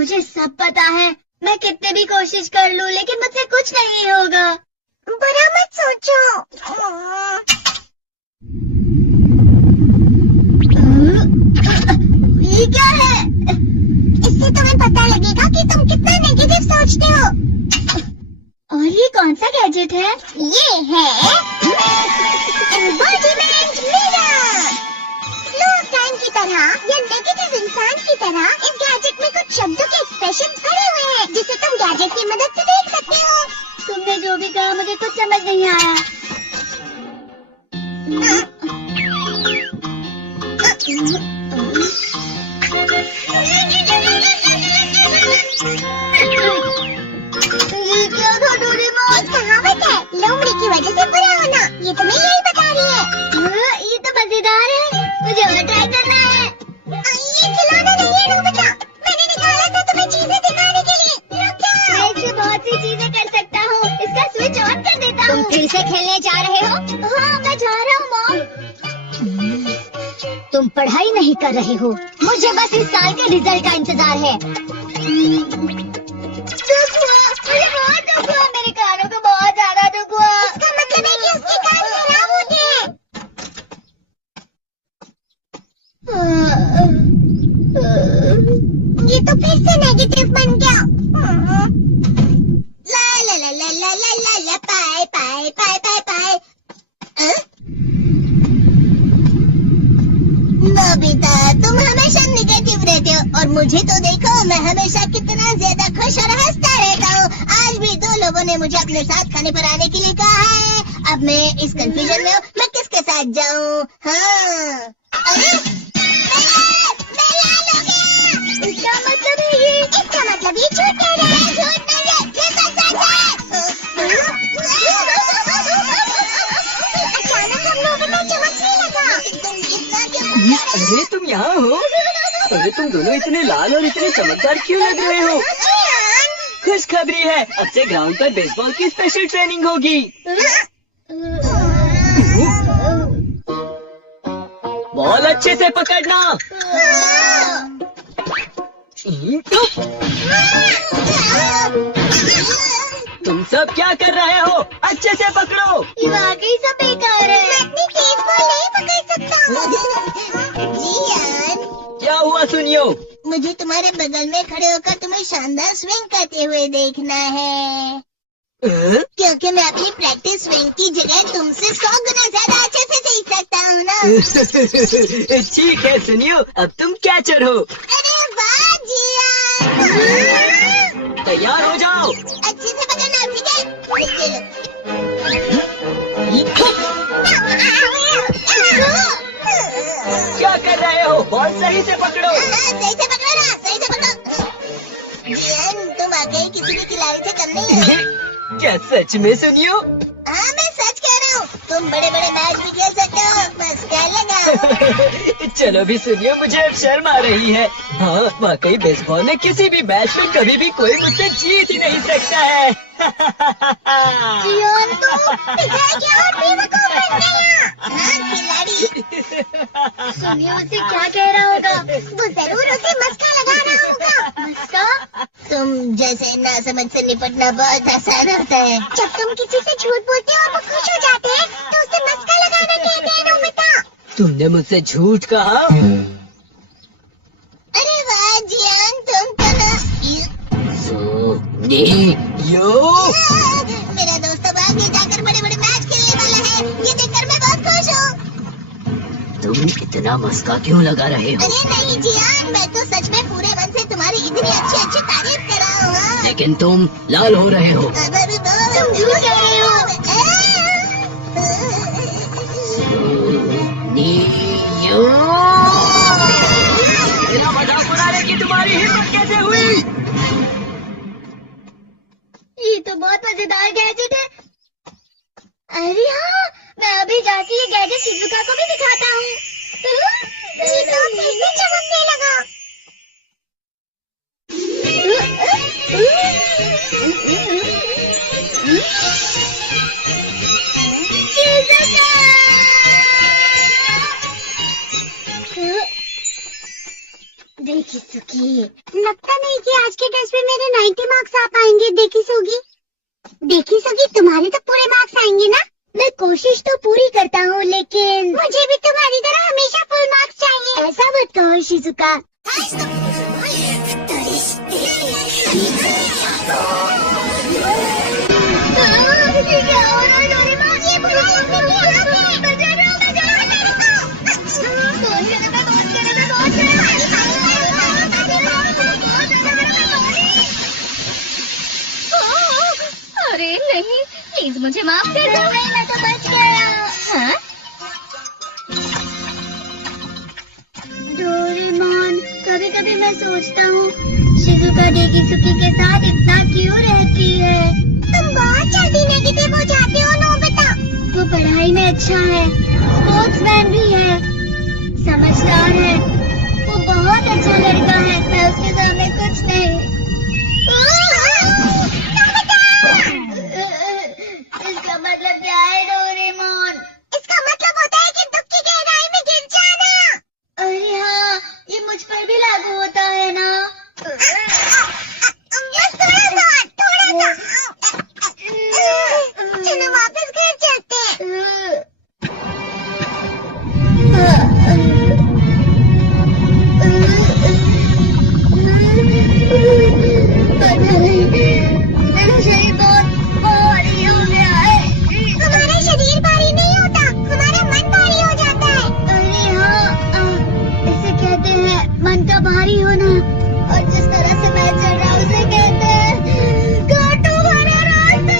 मुझे सब पता है। मैं कितने भी कोशिश कर लूं लेकिन मुझसे कुछ नहीं होगा। बुरा मत सोचो। ये क्या है? इससे तुम्हें पता लगेगा कि तुम कितना नेगेटिव सोचते हो। और ये कौन सा गैजेट है? ये है embodiment mirror. Flow of time की तरह या नेगेटिव इंसान की तरह इस गैजेट में कुछ शब्दों के एक्सप्रेशन भरे हुए हैं जिसे तुम गैजेट की मदद से देख सकते हो। तुमने जो भी कहा मुझे कुछ समझ नहीं आया। ये क्या था डोरेमोन? एक कहावत है, लोमड़ी की वजह से बुरा होना। ये तुम्हें यही बता रही है। ये तो मजेदार है, मुझे और ट्राई करना है। ये खिलौना नहीं है नोबिता, मैंने निकाला था तुम्हें चीजें दिखाने के लिए। रुक जाओ। मैं इससे बहुत सी चीजें कर सकता हूँ। इसका स्विच ऑन कर देता हूँ। तुम फिर से खेलने जा रहे हो? हाँ, मैं जा रहा हूँ मॉम। तुम पढ़ाई नहीं कर रहे हो, मुझे बस इस साल के रिजल्ट का इंतजार है। दुख हुआ, मुझे बहुत दुख हुआ। मेरे कानों को बहुत ज्यादा दुख हुआ। इसका मतलब है कि उसके कान खराब हो गए हैं। ये तो फिर से नेगेटिव बन गया। ला ला ला ला ला ला ला ला पाए पाए पाए पाए पाए। नोबिता, तुम हमेशा नेगेटिव रहते हो और मुझे तो देखो, मैं हमेशा कितना ज्यादा खुश और हंसता रहता हूँ। आज भी 2 लोगों ने मुझे अपने साथ खाने पर आने के लिए कहा है। अब मैं इस कंफ्यूजन में हूँ, मैं किसके साथ जाऊँ? हाँ, अरे मैं लाल हो गया। इसका मतलब है ये? इसका मतलब ये झूठ कह रहा है। झूठ नहीं है, ये सच है। अचानक हम लोगों को चमकने लगा। तुम कितना अरे तुम यहाँ हो? अरे तुम दोनों इतने लाल और इतने चमकदार क्यों लग रहे हो? खुशखबरी है, अब से ग्राउंड पर बेसबॉल की स्पेशल ट्रेनिंग होगी। बॉल अच्छे से पकड़ना। तुम सब क्या कर रहे हो? अच्छे से पकड़ो। ये वाकई सब बेकार है। मैं अपनी तेज बॉल नहीं पकड़ सकता। जियान, क्या हुआ सुनियो? मुझे तुम्हारे बगल में खड़े होकर तुम्हें शानदार स्विंग करते हुए देखना है, क्योंकि मैं अपनी प्रैक्टिस स्विंग की जगह तुमसे 100 गुना ज्यादा अच्छे से देख सकता हूँ ना। ठीक है सुनियो, अब तुम कैचर हो। अरे वाह जियान। तैयार हो जाओ। अच्छे से पकड़ना, ठीक है? क्या कर रहे हो? बॉल सही से पकड़ो। सही से पकड़ो ना, सही से पकड़ो। जियान, तुम वाकई किसी भी खिलाड़ी से कम नहीं हो। क्या सच में सुनियो? हाँ, मैं सच कह रहा हूँ। तुम बड़े बड़े मैच भी खेल सकते हो, बस क्या लगा। चलो भी सुनियो, मुझे अब शर्म आ रही है। हाँ, वाकई बेसबॉल में किसी भी मैच में कभी भी कोई मुझसे जीत ही नहीं सकता है। जियान, तुम पिताजी और बेवकूफ बन गया। हाँ, खिलाड़ी। सुनिए मुझसे क्या कह रहा होगा? वो जरूर उसे मस्का लगा रहा होगा। मस्का? तुम जैसे नासमझ से निपटना बहुत आसान होता है। जब तुम किसी से झूठ बोलते हो और वो खुश हो जाते हैं, तो उसे मस्का लगाना कहते हैं नोबिता। तुमने मुझसे झूठ कहा? अरे वाह जियान, तुम तो ना। मेरा दोस्त अब आगे जाकर बड़े बड़े मैच खेलने वाला है। ये देखकर मैं बहुत खुश हूँ। तुम इतना मस्का क्यों लगा रहे हो? अरे नहीं जियान, मैं तो सच में पूरे मन से तुम्हारी इतनी अच्छी अच्छी तारीफ कर रहा हूँ। हाँ। लेकिन तुम लाल हो रहे हो। तुम झूठ कह रहे हो। मेरा मजाक उड़ाने की तुम्हारी हिम्मत कैसे हुई? ये तो बहुत मजेदार गैजेट है। अरे हाँ, मैं अभी जाके ये गैजेट शिजुका को भी दिखाता हूँ। ये तो फिर से चमकने लगा। देखिए सुकी, चाहिए। लगता नहीं कि आज के टेस्ट में मेरे 90 मार्क्स आ पाएंगे। देखी सोगी तुम्हारे तो पूरे मार्क्स आएंगे ना? मैं कोशिश तो पूरी करता हूँ, लेकिन मुझे भी तुम्हारी तरह हमेशा फुल मार्क्स चाहिए। ऐसा मत कहो शिजुका। ये क्या हो रहा है डोरेमोन? ये बुरा लगता है। अरे नहीं, प्लीज मुझे माफ कर दो। नहीं, मैं तो बच गया। हाँ? डोरेमोन, कभी कभी मैं सोचता हूँ शिजुका डेकिसुकी के साथ इतना क्यों रहती है। तुम बहुत जल्दी नेगेटिव हो जाते हो नोबिता। वो पढ़ाई में अच्छा है, स्पोर्ट्समैन भी है, समझदार है, वो बहुत अच्छा लड़का है। मैं उसके सामने कुछ नहीं। इसका मतलब क्या है डोरेमोन? इसका मतलब होता है कि दुख की गहराई में गिर जाना। अरे हाँ, ये मुझ पर भी लागू होता है ना। बस थोड़ा सा। चलो वापस घर चलते हैं। पता नहीं, मेरा शरीर बहुत भारी हो गया है। हमारा शरीर भारी नहीं होता, हमारा मन भारी हो जाता है। अरे हाँ, इसे कहते हैं मन का भारी होना। और जिस तरह से मैं चल रहा हूँ उसे कहते हैं कांटों भरा रास्ता।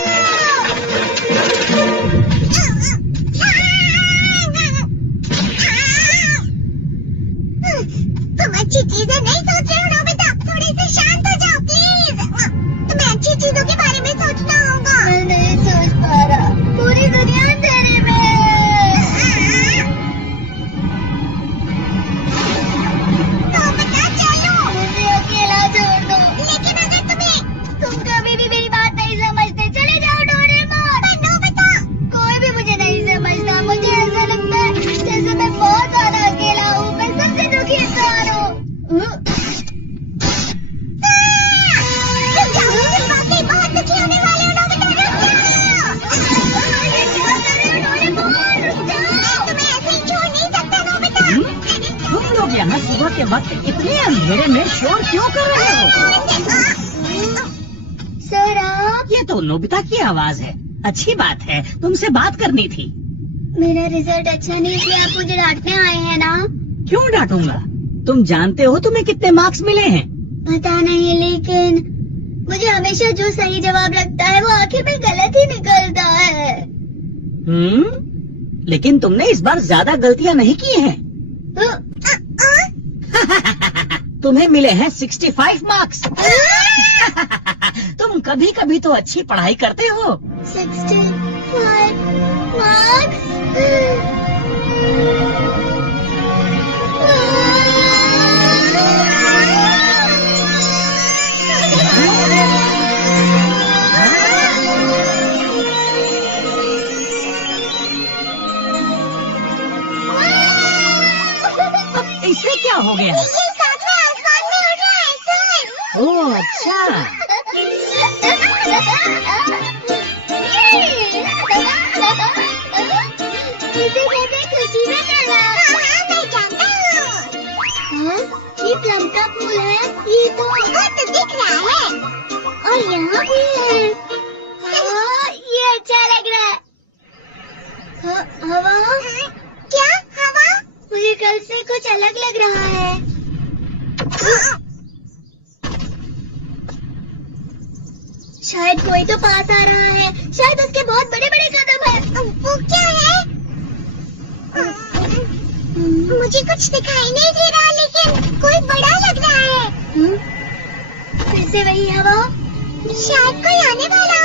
तुम अच्छी चीजें नहीं सोच रहे हो नोबिता। थोड़ी सी शांत हो जाओ प्लीज। तुम्हें अच्छी चीजों के बारे में सोचना होगा। मैं नहीं सोच पा रहा, पूरी दुनिया तेरे में है। नोबिता चलो। मुझे अकेला छोड़ दो। लेकिन अगर तुम कभी भी मेरी बात नहीं समझते, चले जाओ डोरेमोन। पर नोबिता। कोई भी मुझे नहीं समझता। मुझे ऐसा लगता है जैसे मैं बहुत ज्यादा अकेला हूँ। मैं सबसे दुखी इंसान हूँ। तुम वाकई बहुत दुखी होने वाले हो नोबिता। ये क्या कर रहे हो डोरेमोन? रुक जाओ। मैं तुम्हें ऐसे ही छोड़ नहीं सकता नोबिता। तुम लोग यहाँ सुबह के वक्त इतने अंधेरे में शोर क्यों कर रहे हो? सर आप? ये तो नोबिता की आवाज है। अच्छी बात है, तुमसे बात करनी थी। मेरा रिजल्ट अच्छा नहीं, इसलिए आप मुझे डांटने आए हैं ना? क्यों डांटूंगा? तुम जानते हो तुम्हें कितने मार्क्स मिले हैं? पता नहीं, लेकिन मुझे हमेशा जो सही जवाब लगता है वो आखिर में गलत ही निकलता है। लेकिन तुमने इस बार ज्यादा गलतियाँ नहीं की हैं। तुम्हें मिले हैं 65 मार्क्स। तुम कभी कभी तो अच्छी पढ़ाई करते हो। 65 मार्क्स। इससे क्या हो गया? ये सातवें आसमान में उड़ रहा है सर। ओह अच्छा। इसे कहते हैं खुशी में चला। हाँ, मैं जानता हूँ। हाँ, ये प्लम का फूल है। ये तो दिख रहा है। और यहाँ भी है। हाँ, ये अच्छा लग रहा है। हवा? क्या हवा? मुझे कल से कुछ अलग लग रहा है। शायद कोई तो पास आ रहा है। शायद उसके बहुत बड़े बड़े कदम हैं। वो क्या है? मुझे कुछ दिखाई नहीं दे रहा, लेकिन कोई बड़ा लग रहा है। फिर से वही हवा। शायद कोई आने वाला